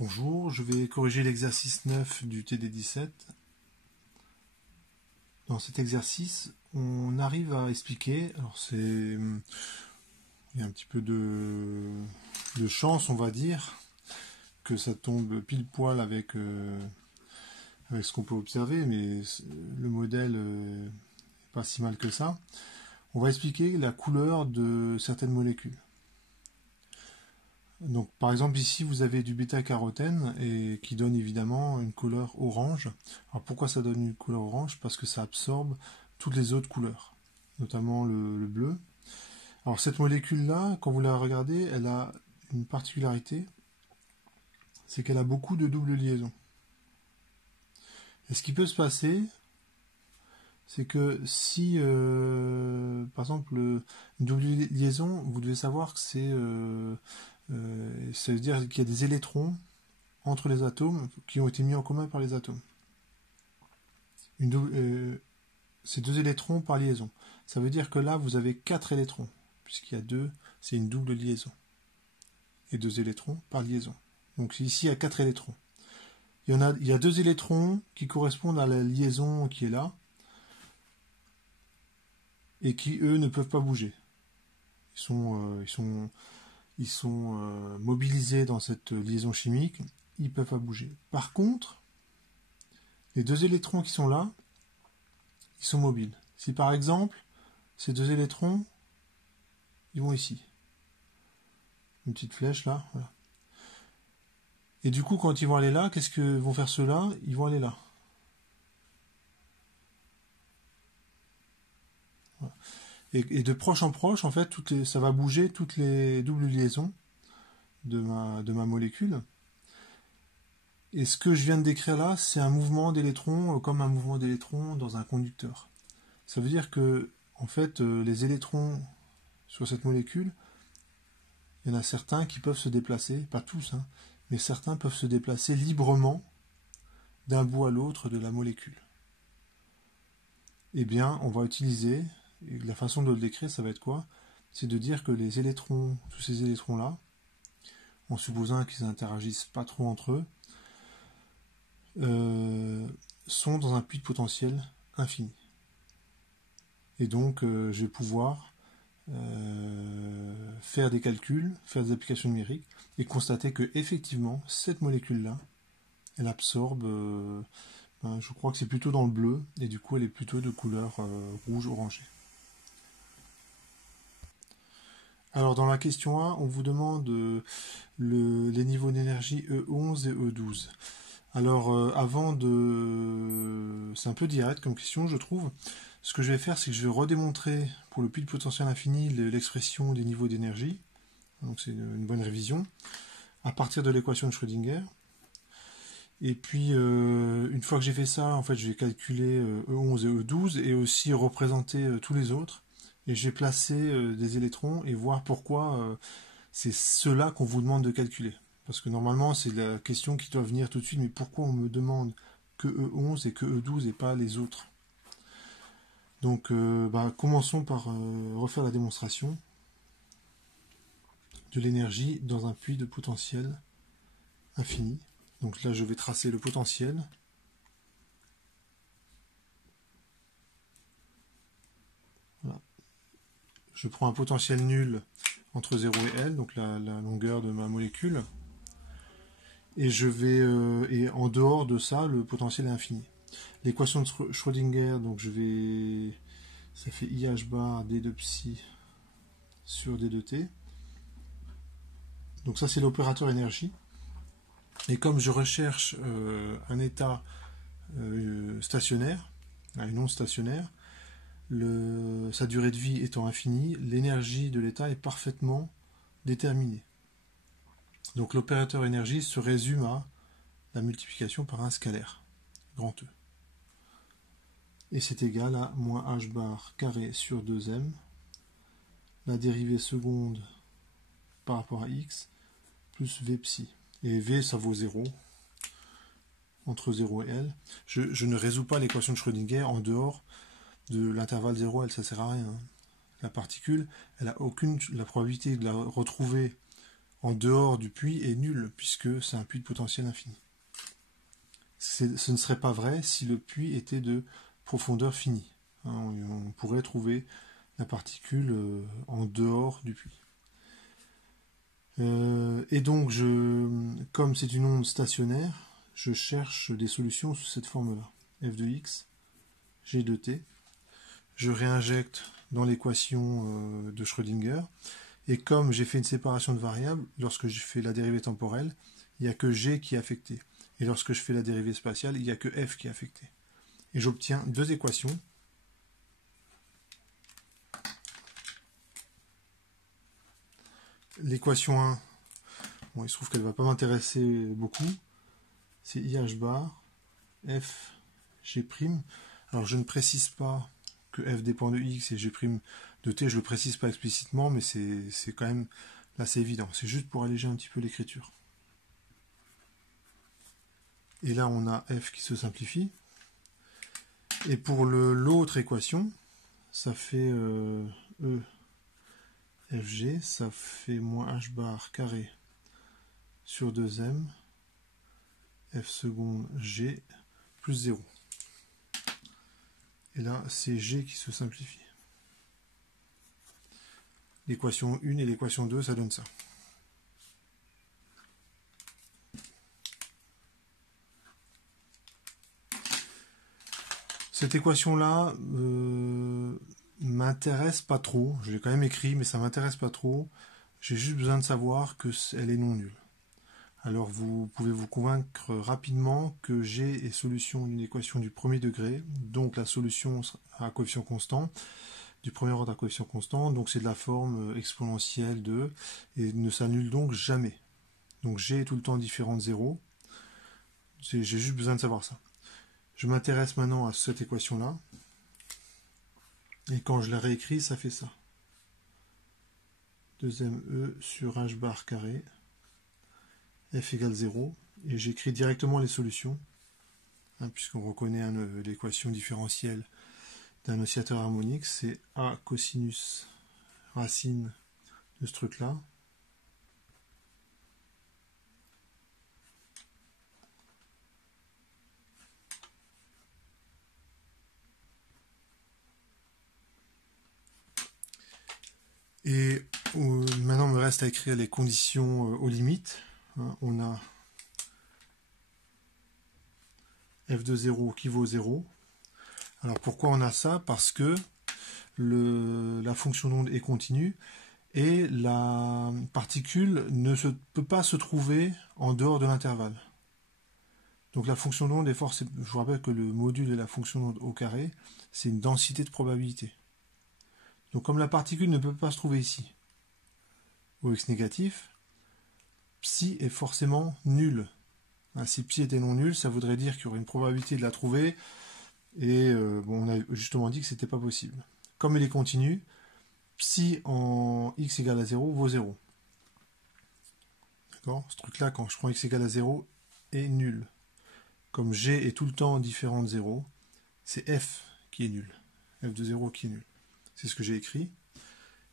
Bonjour, je vais corriger l'exercice 9 du TD17. Dans cet exercice, on arrive à expliquer, alors il y a un petit peu de chance, on va dire, que ça tombe pile poil avec ce qu'on peut observer, mais le modèle n'est pas si mal que ça. On va expliquer la couleur de certaines molécules. Donc, par exemple, ici, vous avez du bêta-carotène et qui donne évidemment une couleur orange. Alors, pourquoi ça donne une couleur orange? Parce que ça absorbe toutes les autres couleurs, notamment le bleu. Alors, cette molécule-là, quand vous la regardez, elle a une particularité, c'est qu'elle a beaucoup de doubles liaisons. Et ce qui peut se passer, c'est que si, par exemple, une double liaison, vous devez savoir que ça veut dire qu'il y a des électrons entre les atomes qui ont été mis en commun par les atomes. C'est 2 électrons par liaison. Ça veut dire que là, vous avez 4 électrons, puisqu'il y a 2, c'est une double liaison. Et 2 électrons par liaison. Donc ici, il y a 4 électrons. Il y a 2 électrons qui correspondent à la liaison qui est là, et qui, eux, ne peuvent pas bouger. Ils sont mobilisés dans cette liaison chimique, ils ne peuvent pas bouger. Par contre, les 2 électrons qui sont là, ils sont mobiles. Si par exemple, ces 2 électrons, ils vont ici. Une petite flèche là, voilà. Et du coup, quand ils vont aller là, qu'est-ce que vont faire ceux-là? Ils vont aller là. Voilà. Et de proche en proche, en fait, ça va bouger toutes les doubles liaisons de ma molécule. Et ce que je viens de décrire là, c'est un mouvement d'électrons, comme un mouvement d'électrons dans un conducteur. Ça veut dire que, en fait, les électrons sur cette molécule, il y en a certains qui peuvent se déplacer, pas tous, hein, mais certains peuvent se déplacer librement d'un bout à l'autre de la molécule. Eh bien, on va utiliser, et la façon de le décrire, ça va être quoi? C'est de dire que les électrons, tous ces électrons-là, en supposant qu'ils n'interagissent pas trop entre eux, sont dans un puits de potentiel infini. Et donc, je vais pouvoir faire des calculs, faire des applications numériques, et constater que effectivement, cette molécule-là, elle absorbe, je crois que c'est plutôt dans le bleu, et du coup, elle est plutôt de couleur rouge-orangé. Alors, dans la question A, on vous demande les niveaux d'énergie E11 et E12. Alors, c'est un peu direct comme question, je trouve. Ce que je vais faire, c'est que je vais redémontrer pour le puits de potentiel infini l'expression des niveaux d'énergie. Donc, c'est une bonne révision. À partir de l'équation de Schrödinger. Et puis, une fois que j'ai fait ça, en fait, je vais calculer E11 et E12 et aussi représenter tous les autres. Et j'ai placé des électrons et voir pourquoi c'est ceux-là qu'on vous demande de calculer. Parce que normalement, c'est la question qui doit venir tout de suite, mais pourquoi on me demande que E11 et que E12 et pas les autres? Donc, commençons par refaire la démonstration de l'énergie dans un puits de potentiel infini. Donc là, je vais tracer le potentiel. Voilà. Je prends un potentiel nul entre 0 et L, donc la longueur de ma molécule. Et et en dehors de ça, le potentiel est infini. L'équation de Schrödinger, donc ça fait IH bar D de psi sur D de T. Donc ça, c'est l'opérateur énergie. Et comme je recherche un état stationnaire, une onde stationnaire, sa durée de vie étant infinie, l'énergie de l'état est parfaitement déterminée. Donc l'opérateur énergie se résume à la multiplication par un scalaire, grand E. Et c'est égal à moins h bar carré sur 2m, la dérivée seconde par rapport à x, plus v psi. Et v, ça vaut 0, entre 0 et L. Je ne résous pas l'équation de Schrödinger en dehors de l'intervalle 0 L, ça ne sert à rien. La particule, elle a la probabilité de la retrouver en dehors du puits est nul, puisque c'est un puits de potentiel infini. Ce ne serait pas vrai si le puits était de profondeur finie. On pourrait trouver la particule en dehors du puits. Et donc, comme c'est une onde stationnaire, je cherche des solutions sous cette forme-là. f de x, g de t. Je réinjecte dans l'équation de Schrödinger. Et comme j'ai fait une séparation de variables, lorsque je fais la dérivée temporelle, il n'y a que g qui est affecté. Et lorsque je fais la dérivée spatiale, il n'y a que f qui est affecté. Et j'obtiens deux équations. L'équation 1, bon, il se trouve qu'elle ne va pas m'intéresser beaucoup. C'est IH bar, F, G'. Alors je ne précise pas que F dépend de X et G' de T, je ne le précise pas explicitement, mais c'est quand même, là c'est évident. C'est juste pour alléger un petit peu l'écriture. Et là on a F qui se simplifie. Et pour l'autre équation, ça fait E FG, ça fait moins H bar carré sur 2m, F seconde G plus 0. Et là, c'est G qui se simplifie. L'équation 1 et l'équation 2, ça donne ça. Cette équation-là m'intéresse pas trop. Je l'ai quand même écrit, mais ça m'intéresse pas trop. J'ai juste besoin de savoir qu'elle est non nulle. Alors vous pouvez vous convaincre rapidement que G est solution d'une équation du premier degré, donc la solution à coefficient constant, du premier ordre à coefficient constant, donc c'est de la forme exponentielle de, et ne s'annule donc jamais. Donc G est tout le temps différent de 0. J'ai juste besoin de savoir ça. Je m'intéresse maintenant à cette équation-là. Et quand je la réécris, ça fait ça. 2me sur h bar carré, f égale 0. Et j'écris directement les solutions, puisqu'on reconnaît l'équation différentielle d'un oscillateur harmonique. C'est a cosinus racine de ce truc-là. Et maintenant, il me reste à écrire les conditions aux limites. On a f de 0 qui vaut 0. Alors pourquoi on a ça? Parce que la fonction d'onde est continue et la particule ne peut pas se trouver en dehors de l'intervalle. Donc la fonction d'onde est forcément... Je vous rappelle que le module de la fonction d'onde au carré, c'est une densité de probabilité. Donc comme la particule ne peut pas se trouver ici, au x négatif, psi est forcément nul. Si psi était non nul, ça voudrait dire qu'il y aurait une probabilité de la trouver, et on a justement dit que c'était pas possible. Comme elle est continue, psi en x égale à 0 vaut 0. D'accord? Ce truc-là, quand je prends x égale à 0, est nul. Comme g est tout le temps différent de 0, c'est f qui est nul. F de 0 qui est nul. C'est ce que j'ai écrit.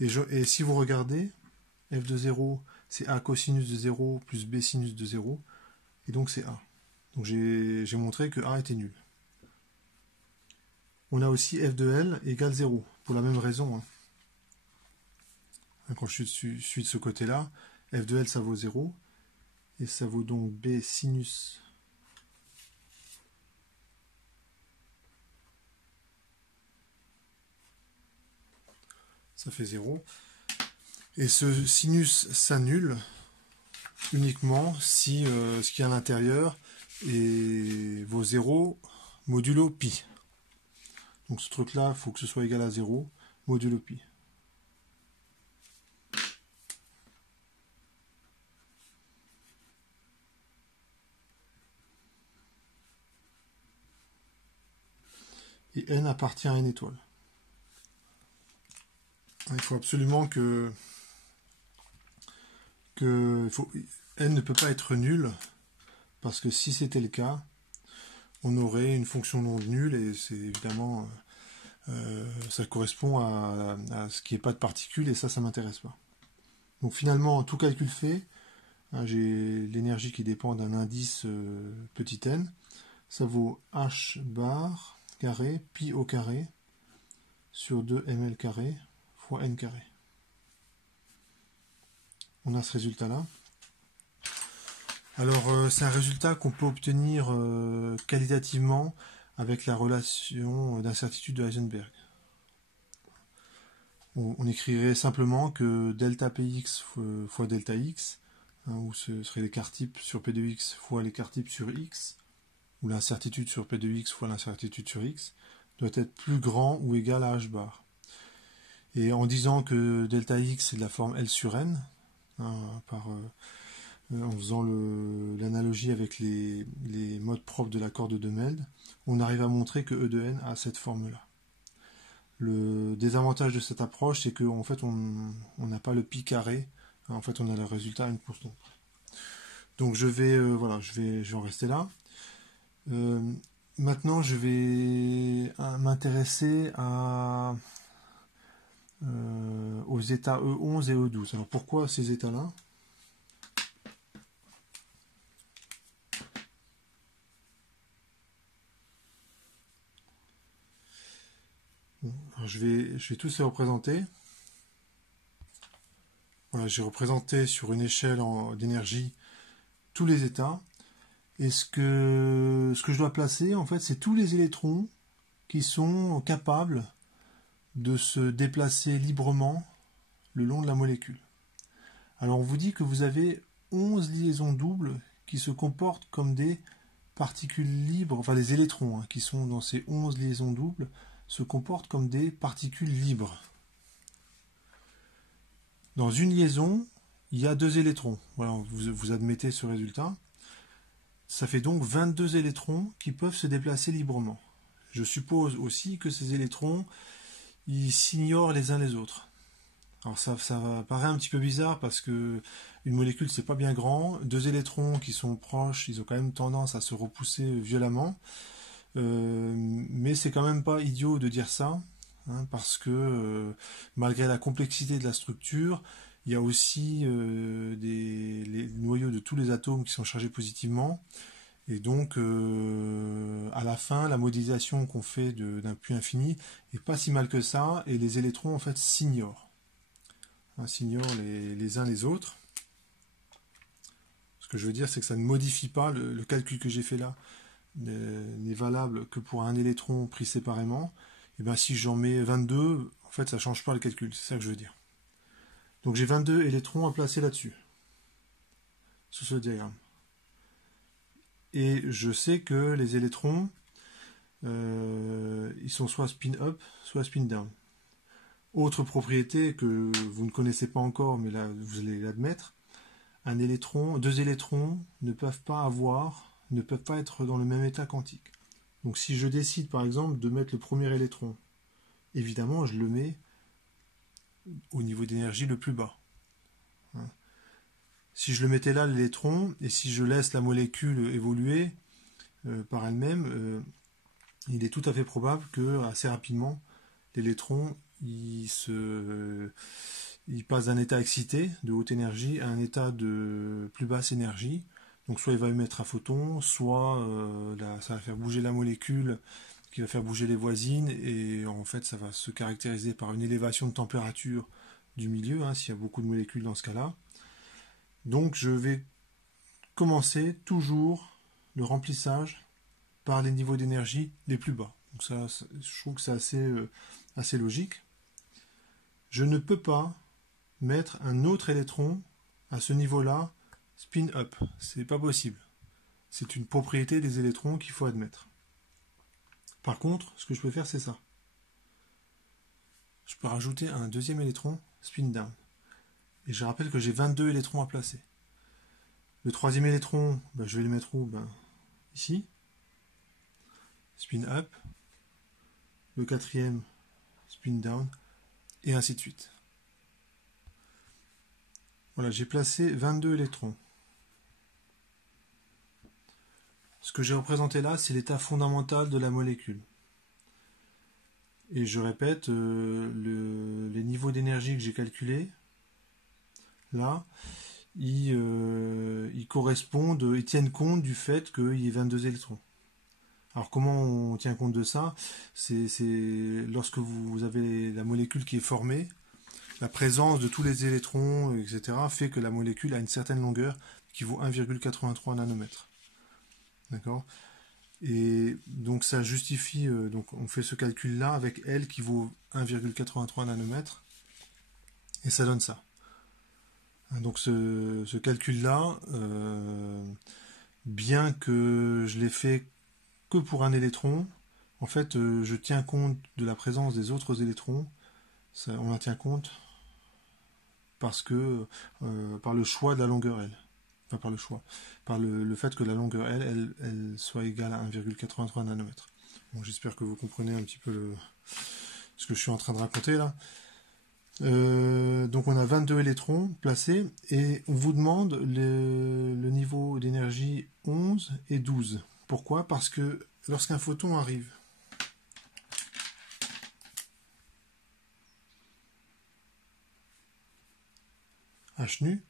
Et si vous regardez, f de 0, c'est a cosinus de 0 plus b sinus de 0. Et donc c'est a. Donc j'ai montré que a était nul. On a aussi f de L égale 0, pour la même raison. Quand je suis de ce côté-là, f de L ça vaut 0. Et ça vaut donc b sinus ça fait 0. Et ce sinus s'annule uniquement si ce qui est à l'intérieur vaut 0 modulo pi. Donc ce truc-là, il faut que ce soit égal à 0 modulo pi. Et n appartient à une étoile. Il faut absolument n ne peut pas être nul, parce que si c'était le cas, on aurait une fonction d'onde nulle, et c'est évidemment, ça correspond à ce qui n'est pas de particules, et ça m'intéresse pas. Donc finalement, tout calcul fait, hein, j'ai l'énergie qui dépend d'un indice petit n. Ça vaut h bar carré pi au carré sur 2 ml carré fois n carré. On a ce résultat-là. Alors, c'est un résultat qu'on peut obtenir qualitativement avec la relation d'incertitude de Heisenberg. On écrirait simplement que delta px fois delta x, hein, où ce serait l'écart type sur p de x fois l'écart type sur x, ou l'incertitude sur p de x fois l'incertitude sur x, doit être plus grand ou égal à h bar. Et en disant que delta x c'est de la forme L sur n, hein, en faisant l'analogie avec les modes propres de la corde de Meld, on arrive à montrer que E de n a cette forme-là. Le désavantage de cette approche, c'est qu'en fait, on n'a pas le pi carré. En fait, on a le résultat à une constante. Donc, je vais en rester là. Maintenant, je vais m'intéresser aux états E11 et E12. Alors, pourquoi ces états-là ? Alors, je vais tous les représenter. Voilà, j'ai représenté sur une échelle d'énergie tous les états. Et ce que je dois placer, en fait, c'est tous les électrons qui sont capables de se déplacer librement le long de la molécule. Alors, on vous dit que vous avez 11 liaisons doubles qui se comportent comme des particules libres, enfin les électrons qui sont dans ces 11 liaisons doubles se comportent comme des particules libres. Dans une liaison, il y a 2 électrons. Voilà, vous admettez ce résultat. Ça fait donc 22 électrons qui peuvent se déplacer librement. Je suppose aussi que ces électrons, ils s'ignorent les uns les autres. Alors ça paraît un petit peu bizarre parce que une molécule c'est pas bien grand, 2 électrons qui sont proches, ils ont quand même tendance à se repousser violemment. Mais c'est quand même pas idiot de dire ça, hein, parce que malgré la complexité de la structure, il y a aussi les noyaux de tous les atomes qui sont chargés positivement. Et donc, à la fin, la modélisation qu'on fait d'un puits infini est pas si mal que ça, et les électrons en fait s'ignorent. Hein, s'ignorent les uns les autres. Ce que je veux dire, c'est que ça ne modifie pas le calcul que j'ai fait là n'est valable que pour un électron pris séparément. Et bien si j'en mets 22, en fait ça ne change pas le calcul, c'est ça que je veux dire. Donc j'ai 22 électrons à placer là-dessus, sur ce diagramme. Et je sais que les électrons, ils sont soit spin up, soit spin down. Autre propriété que vous ne connaissez pas encore, mais là vous allez l'admettre, deux électrons ne peuvent pas être dans le même état quantique. Donc si je décide par exemple de mettre le premier électron, évidemment je le mets au niveau d'énergie le plus bas. Si je le mettais là, l'électron, et si je laisse la molécule évoluer par elle-même, il est tout à fait probable que assez rapidement, l'électron il passe d'un état excité de haute énergie à un état de plus basse énergie. Donc soit il va émettre un photon, soit ça va faire bouger la molécule, qui va faire bouger les voisines, et en fait ça va se caractériser par une élévation de température du milieu, hein, s'il y a beaucoup de molécules dans ce cas-là. Donc je vais commencer toujours le remplissage par les niveaux d'énergie les plus bas. Donc ça, je trouve que c'est assez logique. Je ne peux pas mettre un autre électron à ce niveau-là spin up. C'est pas possible. C'est une propriété des électrons qu'il faut admettre. Par contre, ce que je peux faire, c'est ça. Je peux rajouter un deuxième électron spin down. Et je rappelle que j'ai 22 électrons à placer. Le troisième électron, je vais le mettre où? Ici. Spin up. Le quatrième, spin down. Et ainsi de suite. Voilà, j'ai placé 22 électrons. Ce que j'ai représenté là, c'est l'état fondamental de la molécule. Et je répète, les niveaux d'énergie que j'ai calculés, là, ils correspondent, ils tiennent compte du fait qu'il y ait 22 électrons. Alors comment on tient compte de ça? C'est lorsque vous avez la molécule qui est formée, la présence de tous les électrons, etc., fait que la molécule a une certaine longueur qui vaut 1,83 nanomètres. D'accord? Et donc ça justifie, donc on fait ce calcul-là avec L qui vaut 1,83 nanomètres, et ça donne ça. Donc ce calcul-là, bien que je l'ai fait que pour un électron, en fait je tiens compte de la présence des autres électrons, on en tient compte parce que par le choix de la longueur L. Enfin par le choix, par le fait que la longueur L, elle soit égale à 1,83 nanomètres. Bon, j'espère que vous comprenez un petit peu ce que je suis en train de raconter là. Donc on a 22 électrons placés et on vous demande le niveau d'énergie 11 et 12. Pourquoi? Parce que lorsqu'un photon arrive, H nu,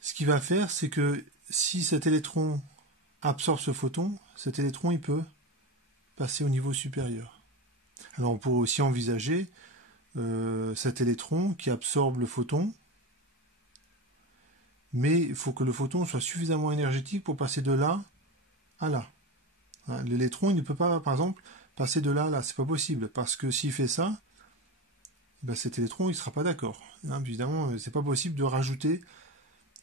ce qu'il va faire, c'est que si cet électron absorbe ce photon, cet électron il peut passer au niveau supérieur. Alors on pourrait aussi envisager cet électron qui absorbe le photon, mais il faut que le photon soit suffisamment énergétique pour passer de là à là. Hein, l'électron il ne peut pas, par exemple, passer de là à là, c'est pas possible, parce que s'il fait ça, ben cet électron il ne sera pas d'accord. Hein, évidemment, c'est pas possible de rajouter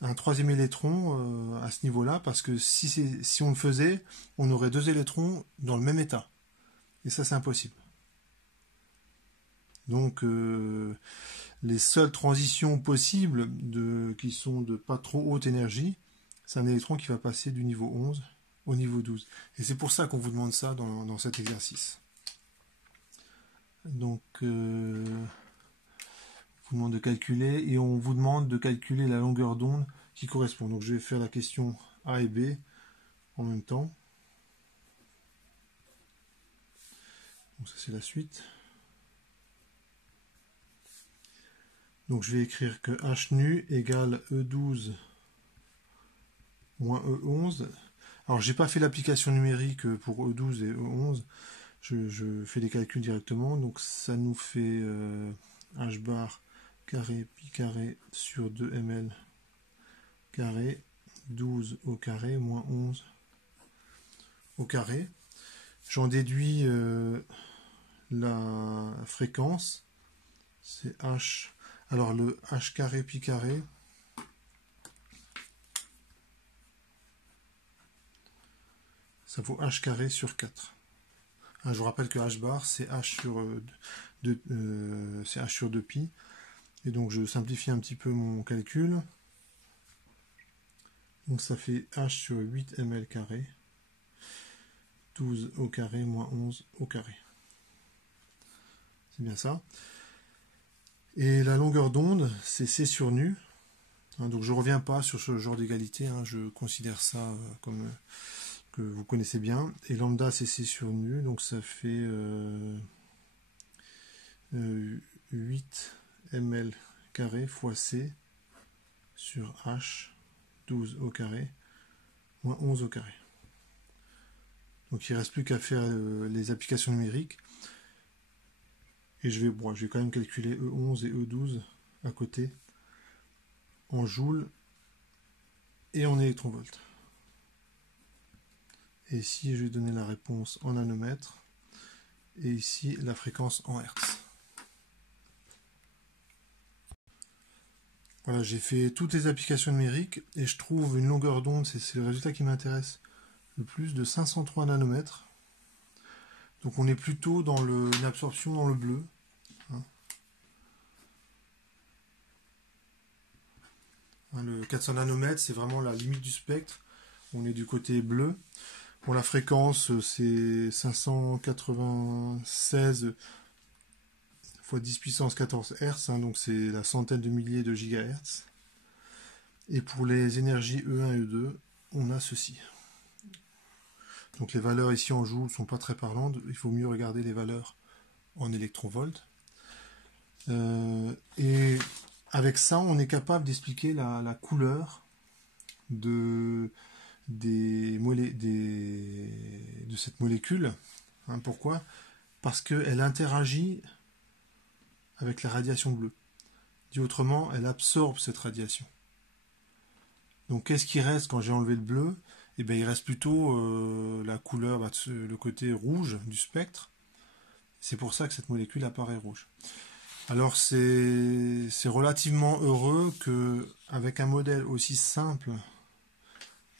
un troisième électron à ce niveau-là, parce que si on le faisait, on aurait deux électrons dans le même état. Et ça, c'est impossible. Donc, les seules transitions possibles qui sont de pas trop haute énergie, c'est un électron qui va passer du niveau 11 au niveau 12. Et c'est pour ça qu'on vous demande ça dans cet exercice. Donc, on vous demande de calculer et on vous demande de calculer la longueur d'onde qui correspond. Donc, je vais faire la question A et B en même temps. Donc, ça, c'est la suite. Donc je vais écrire que H nu égale E12 moins E11. Alors j'ai pas fait l'application numérique pour E12 et E11. Je fais les calculs directement. Donc ça nous fait H bar carré pi carré sur 2 ml carré 12 au carré moins 11 au carré. J'en déduis la fréquence. C'est H. Alors le H carré pi carré, ça vaut H carré sur 4. Je vous rappelle que H bar c'est H sur 2 pi. Et donc je simplifie un petit peu mon calcul. Donc ça fait H sur 8 ml carré. 12 au carré moins 11 au carré. C'est bien ça. Et la longueur d'onde, c'est C sur nu. Donc je ne reviens pas sur ce genre d'égalité. Je considère ça comme que vous connaissez bien. Et lambda, c'est C sur nu. Donc ça fait 8 ml carré fois C sur H 12 au carré moins 11 au carré. Donc il ne reste plus qu'à faire les applications numériques. Et je vais quand même calculer E11 et E12 à côté en joules et en électronvolts. Et ici, je vais donner la réponse en nanomètres. Et ici, la fréquence en hertz. Voilà, j'ai fait toutes les applications numériques et je trouve une longueur d'onde, c'est le résultat qui m'intéresse le plus, de 503 nanomètres. Donc on est plutôt dans une absorption dans le bleu. Le 400 nanomètres, c'est vraiment la limite du spectre. On est du côté bleu. Pour la fréquence, c'est 596 fois 10 puissance 14 Hz, donc c'est la centaine de milliers de gigahertz. Et pour les énergies E1 et E2, on a ceci. Donc les valeurs ici en joules ne sont pas très parlantes, il faut mieux regarder les valeurs en électronvolts. Et avec ça, on est capable d'expliquer la couleur de, de cette molécule. Hein, pourquoi? Parce qu'elle interagit avec la radiation bleue. Dit autrement, elle absorbe cette radiation. Donc qu'est-ce qui reste quand j'ai enlevé le bleu? Eh bien, il reste plutôt la couleur, le côté rouge du spectre. C'est pour ça que cette molécule apparaît rouge. Alors c'est relativement heureux qu'avec un modèle aussi simple,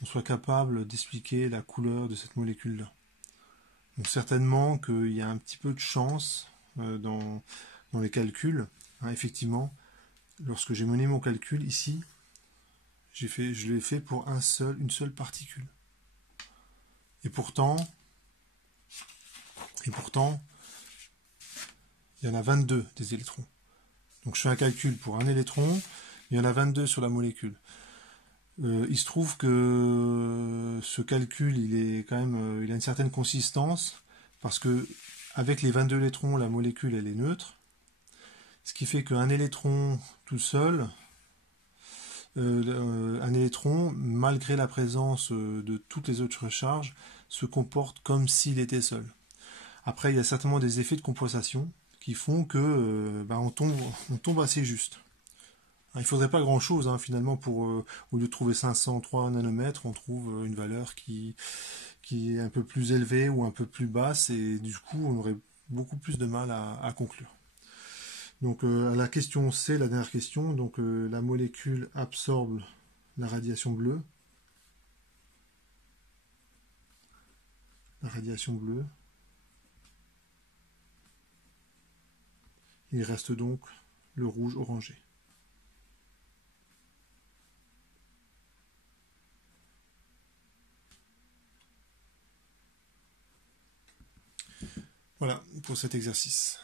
on soit capable d'expliquer la couleur de cette molécule-là. Donc certainement qu'il y a un petit peu de chance dans les calculs. Hein, effectivement, lorsque j'ai mené mon calcul ici, je l'ai fait pour une seule particule. Et pourtant, il y en a 22 des électrons. Donc je fais un calcul pour un électron, il y en a 22 sur la molécule. Il se trouve que ce calcul, il a une certaine consistance, parce que avec les 22 électrons, la molécule elle est neutre, ce qui fait qu'un électron tout seul, un électron, malgré la présence de toutes les autres charges, se comporte comme s'il était seul. Après, il y a certainement des effets de compensation qui font que on tombe assez juste. Il ne faudrait pas grand-chose hein, finalement pour, au lieu de trouver 503 nanomètres, on trouve une valeur qui est un peu plus élevée ou un peu plus basse et du coup on aurait beaucoup plus de mal à conclure. Donc à la question C, la dernière question, donc la molécule absorbe la radiation bleue. La radiation bleue. Il reste donc le rouge orangé. Voilà pour cet exercice.